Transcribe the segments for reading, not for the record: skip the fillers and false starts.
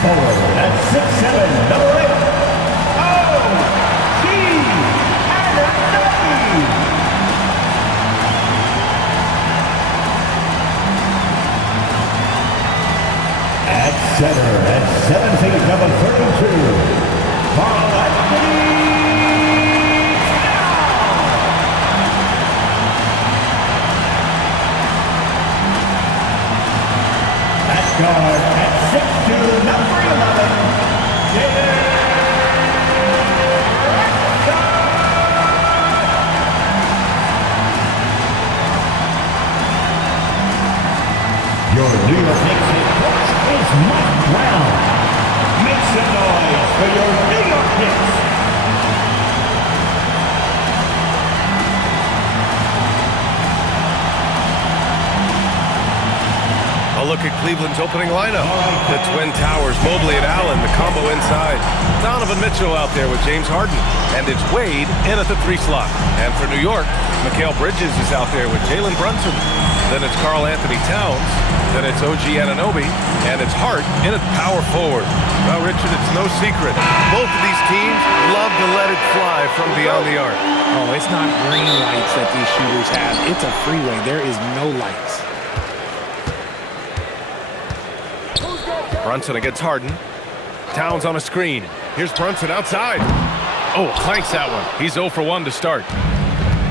Forward at 6'7", number 8, O.G. Anunoby. At center, at 7 feet, number 32, Karl-Anthony Towns. At guard, at 6'2", number 11, Your New York Knicks head coach is Mike Brown. Make some noise for your New York Knicks. A look at Cleveland's opening lineup. The Twin Towers, Mobley and Allen, the combo inside. Donovan Mitchell out there with James Harden. And it's Wade in at the 3 slot. And for New York, Mikal Bridges is out there with Jalen Brunson. Then it's Karl-Anthony Towns. Then it's OG Anunoby. And it's Hart in at power forward. Well, Richard, it's no secret. Both of these teams love to let it fly from beyond the arc. Oh, it's not green lights that these shooters have. It's a freeway. There is no lights. Brunson against Harden. Towns on a screen. Here's Brunson outside. Oh, clanks that one. He's 0 for 1 to start.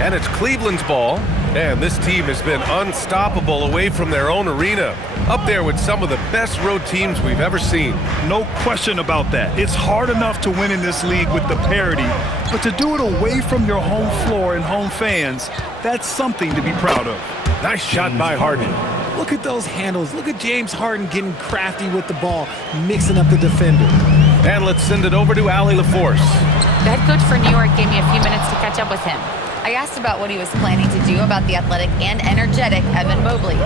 And it's Cleveland's ball. And this team has been unstoppable away from their own arena. Up there with some of the best road teams we've ever seen. No question about that. It's hard enough to win in this league with the parity, but to do it away from your home floor and home fans, that's something to be proud of. Nice shot by Harden. Look at those handles. Look at James Harden getting crafty with the ball, mixing up the defender. And let's send it over to Allie LaForce. The head coach for New York gave me a few minutes to catch up with him. I asked about what he was planning to do about the athletic and energetic Evan Mobley.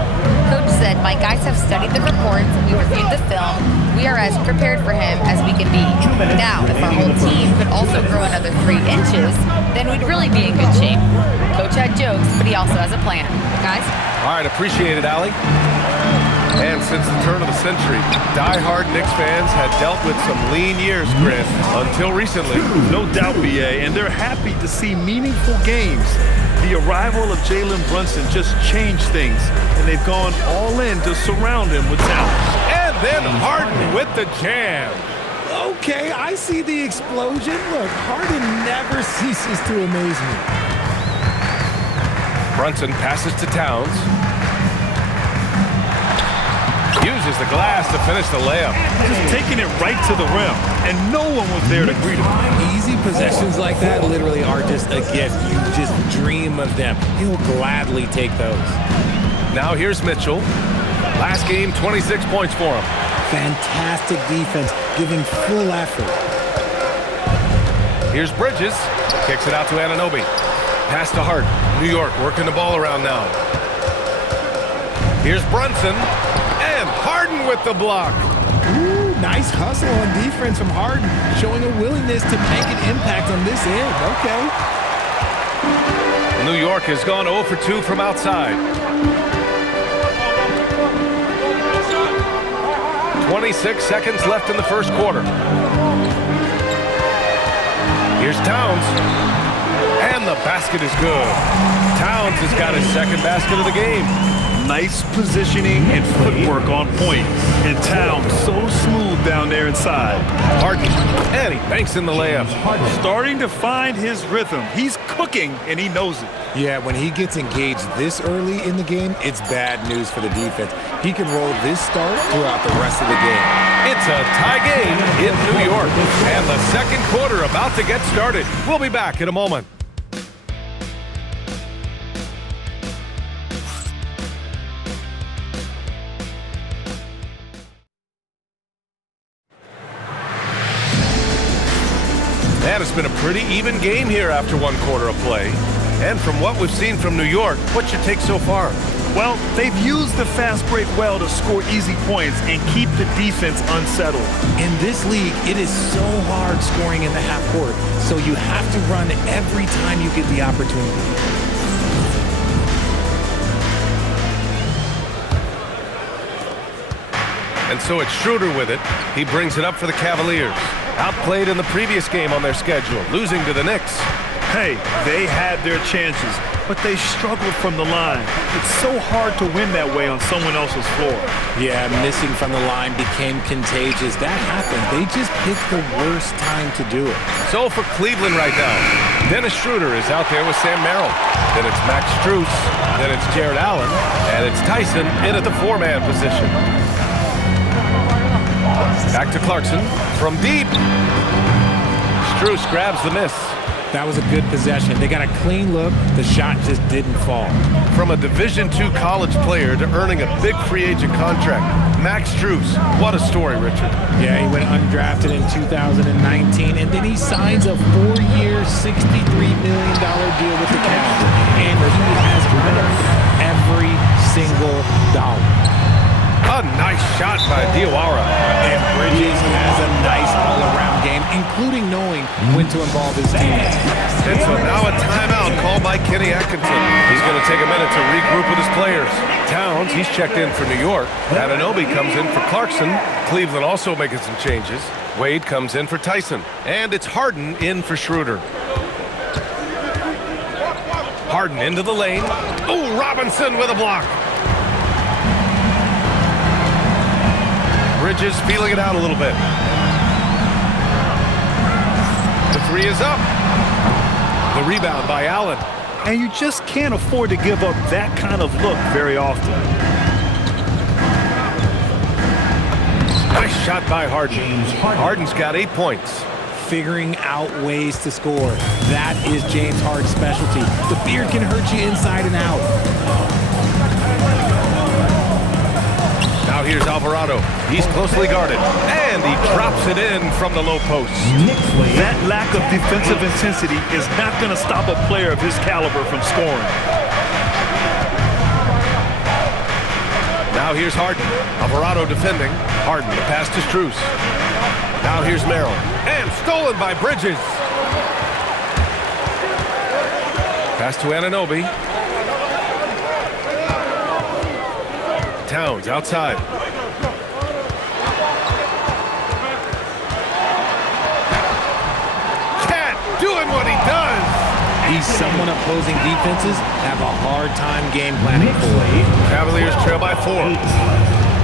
Coach said, "My guys have studied the reports, we reviewed the film, we are as prepared for him as we can be. Now, if our whole team could also grow another 3 inches, then we'd really be in good shape." Coach had jokes, but he also has a plan. Guys? All right, appreciate it, Allie. And since the turn of the century, die-hard Knicks fans had dealt with some lean years, Grant, until recently. No doubt, B.A., and they're happy to see meaningful games. The arrival of Jalen Brunson just changed things, and they've gone all in to surround him with talent. And then Harden with the jam. Okay, I see the explosion. Look, Harden never ceases to amaze me. Brunson passes to Towns. Uses the glass to finish the layup. Just taking it right to the rim, and no one was there to greet him. Easy possessions like that literally are just a gift. You just dream of them. He'll gladly take those. Now here's Mitchell. Last game, 26 points for him. Fantastic defense, giving full effort. Here's Bridges. Kicks it out to Anunoby. Pass to Hart. New York working the ball around now. Here's Brunson. And Harden with the block. Ooh, nice hustle on defense from Harden, showing a willingness to make an impact on this end. Okay. New York has gone 0 for 2 from outside. 26 seconds left in the first quarter. Here's Towns. And the basket is good. Towns has got his second basket of the game. Nice positioning and footwork on point. And Towns so smooth down there inside. Harden. And he banks in the layup. Starting to find his rhythm. He's cooking, and he knows it. Yeah, when he gets engaged this early in the game, it's bad news for the defense. He can roll this start throughout the rest of the game. It's a tie game in New York. And the second quarter about to get started. We'll be back in a moment. And it's been a pretty even game here after one quarter of play. And from what we've seen from New York, what's your take so far? Well, they've used the fast break well to score easy points and keep the defense unsettled. In this league, it is so hard scoring in the half court, so you have to run every time you get the opportunity. And so it's Schroeder with it. He brings it up for the Cavaliers. Outplayed in the previous game on their schedule, losing to the Knicks. Hey, they had their chances, but they struggled from the line. It's so hard to win that way on someone else's floor. Yeah, missing from the line became contagious. That happened. They just picked the worst time to do it. So for Cleveland right now, Dennis Schroeder is out there with Sam Merrill. Then it's Max Strus. Then it's Jared Allen. And it's Tyson in at the four-man position. Back to Clarkson from deep. Strus grabs the miss. That was a good possession. They got a clean look. The shot just didn't fall. From a Division II college player to earning a big free agent contract, Max Strus. What a story, Richard. Yeah, he went undrafted in 2019, and then he signs a 4-year, $63 million deal with the Cavs, and he has earned every single dollar. A nice shot by Diawara. And Bridges has a nice all-around game, including knowing when to involve his teammates. And so now a timeout called by Kenny Atkinson. He's going to take a minute to regroup with his players. Towns, he's checked in for New York. Anunoby comes in for Clarkson. Cleveland also making some changes. Wade comes in for Tyson. And it's Harden in for Schroeder. Harden into the lane. Oh, Robinson with a block. Bridges feeling it out a little bit. The three is up. The rebound by Allen. And you just can't afford to give up that kind of look very often. Nice shot by Harden. Harden's got 8 points. Figuring out ways to score. That is James Harden's specialty. The beard can hurt you inside and out. Now here's Alvarado. He's closely guarded. And he drops it in from the low post. That lack of defensive intensity is not going to stop a player of his caliber from scoring. Now here's Harden. Alvarado defending. Harden, the pass to Strus. Now here's Merrill. And stolen by Bridges. Pass to Anunoby. Towns outside. Cat doing what he does. He's someone opposing defenses have a hard time game planning for. Cavaliers trail by 4.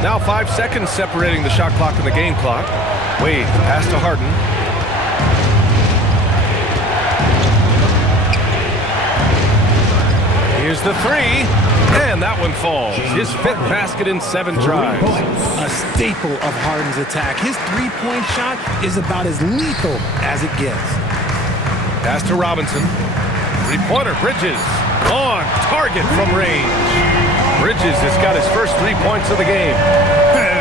Now 5 seconds separating the shot clock and the game clock. Wade, pass to Harden. Here's the three, and that one falls. His 5th basket in 7 tries. A staple of Harden's attack. His three-point shot is about as lethal as it gets. Pass to Robinson. Three-pointer, Bridges. On target from range. Bridges has got his first 3 points of the game.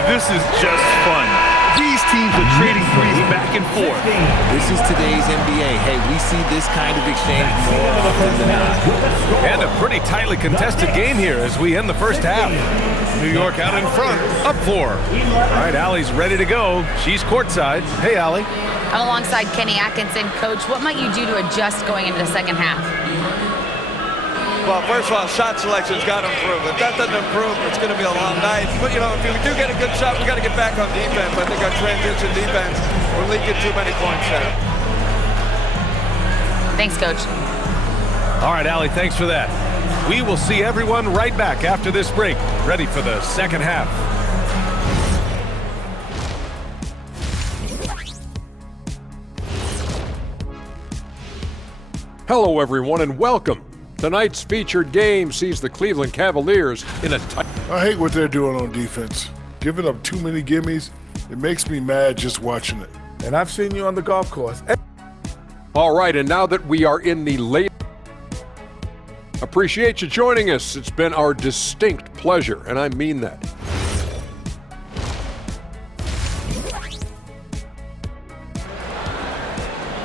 This is just fun. These teams are trading threes back and forth. This is today's NBA. Hey, we see this kind of exchange more often than not. And a pretty tightly contested game here as we end the first half. New York out in front, up 4. All right, Allie's ready to go. She's courtside. Hey, Allie. I'm alongside Kenny Atkinson. Coach, what might you do to adjust going into the second half? Well, first of all, shot selection's got to improve. If that doesn't improve, it's going to be a long night. But, you know, if we do get a good shot, we got to get back on defense. I think our transition defense, we're leaking too many points there. Thanks, Coach. All right, Allie, thanks for that. We will see everyone right back after this break, ready for the second half. Hello, everyone, and welcome. Tonight's featured game sees the Cleveland Cavaliers in a tight... I hate what they're doing on defense. Giving up too many gimmies, it makes me mad just watching it. And I've seen you on the golf course. All right, and now that we are in the late... Appreciate you joining us. It's been our distinct pleasure, and I mean that.